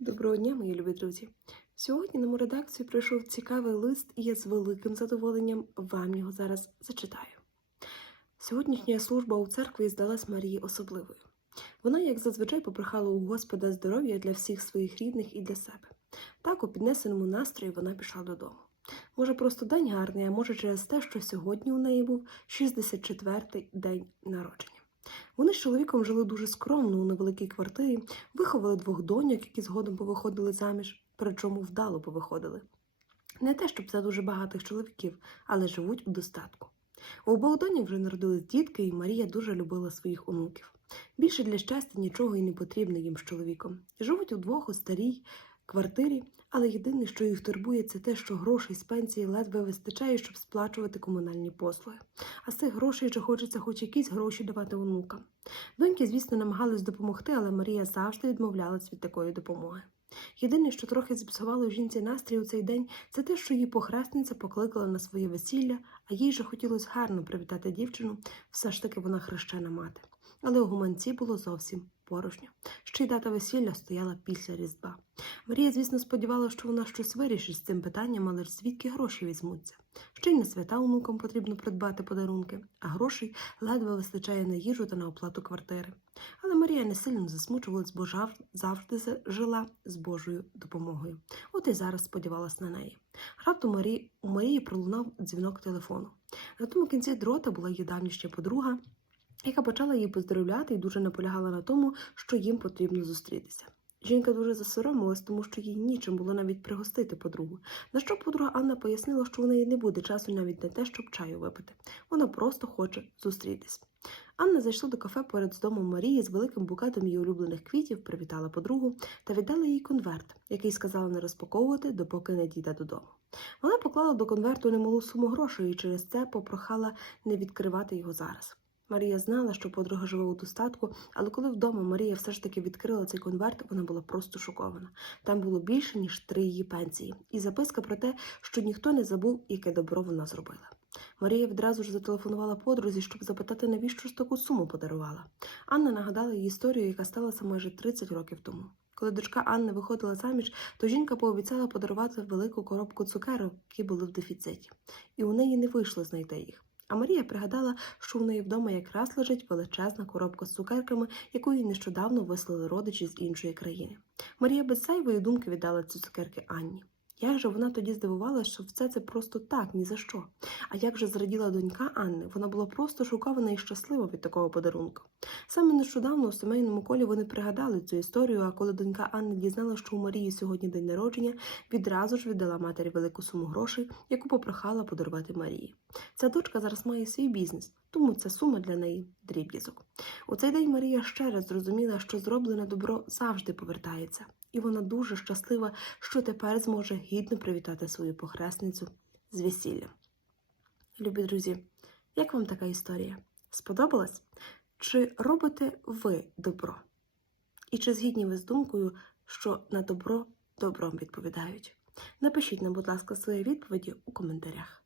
Доброго дня, мої любі друзі! Сьогодні на мою редакцію прийшов цікавий лист, і я з великим задоволенням вам його зараз зачитаю. Сьогоднішня служба у церкві здалась Марії особливою. Вона, як зазвичай, попрохала у Господа здоров'я для всіх своїх рідних і для себе. Так, у піднесеному настрої вона пішла додому. Може, просто день гарний, а може через те, що сьогодні у неї був 64-й день народження. Вони з чоловіком жили дуже скромно у невеликій квартирі, виховали двох доньок, які згодом повиходили заміж, причому вдало повиходили. Не те, щоб за дуже багатих чоловіків, але живуть у достатку. У обох доньок вже народились дітки, і Марія дуже любила своїх онуків. Більше для щастя нічого і не потрібно їм з чоловіком. Живуть удвох у старій квартирі, але єдине, що їх турбує, це те, що грошей з пенсії ледве вистачає, щоб сплачувати комунальні послуги. А з цих грошей же хочеться хоч якісь гроші давати онукам. Доньки, звісно, намагались допомогти, але Марія завжди відмовлялась від такої допомоги. Єдине, що трохи зіпсувало жінці настрій у цей день, це те, що її похресниця покликала на своє весілля, а їй же хотілося гарно привітати дівчину, все ж таки вона хрещена мати. Але у гуманці було зовсім порожньо. Ще й дата весілля стояла після Різдва. Марія, звісно, сподівалася, що вона щось вирішить з цим питанням, але ж звідки гроші візьмуться? Ще й на свята онукам потрібно придбати подарунки, а грошей ледве вистачає на їжу та на оплату квартири. Але Марія не сильно засмучувалась, бо завжди жила з Божою допомогою. От і зараз сподівалась на неї. Раптом Марі... у Марії пролунав дзвінок телефону. На тому кінці дрота була її давнішня подруга, яка почала її поздоровляти і дуже наполягала на тому, що їм потрібно зустрітися. Жінка дуже засоромилась, тому що їй нічим було навіть пригостити подругу. На що подруга Анна пояснила, що у неї не буде часу навіть на те, щоб чаю випити. Вона просто хоче зустрітись. Анна зайшла до кафе поряд з домом Марії з великим букетом її улюблених квітів, привітала подругу та віддала їй конверт, який сказала не розпаковувати, допоки не дійде додому. Вона поклала до конверту немалу суму грошей і через це попрохала не відкривати його зараз. Марія знала, що подруга живе у достатку, але коли вдома Марія все ж таки відкрила цей конверт, вона була просто шокована. Там було більше, ніж три її пенсії, і записка про те, що ніхто не забув, яке добро вона зробила. Марія відразу ж зателефонувала подрузі, щоб запитати, навіщо ж таку суму подарувала. Анна нагадала їй історію, яка сталася майже 30 років тому. Коли дочка Анни виходила заміж, то жінка пообіцяла подарувати велику коробку цукерок, які були в дефіциті, і у неї не вийшло знайти їх. А Марія пригадала, що у неї вдома якраз лежить величезна коробка з цукерками, яку їй нещодавно вислали родичі з іншої країни. Марія без зайвої думки віддала ці цукерки Анні. Як же вона тоді здивувалася, що все це просто так, ні за що. А як же зраділа донька Анни, вона була просто шокована і щаслива від такого подарунку. Саме нещодавно у сімейному колі вони пригадали цю історію, а коли донька Анни дізналася, що у Марії сьогодні день народження, відразу ж віддала матері велику суму грошей, яку попрохала подарувати Марії. Ця дочка зараз має свій бізнес, тому ця сума для неї дріб'язок. У цей день Марія ще раз зрозуміла, що зроблене добро завжди повертається, і вона дуже щаслива, що тепер зможе гідно привітати свою похресницю з весіллям. Любі друзі, як вам така історія? Сподобалась? Чи робите ви добро? І чи згідні ви з думкою, що на добро добром відповідають? Напишіть нам, будь ласка, свої відповіді у коментарях.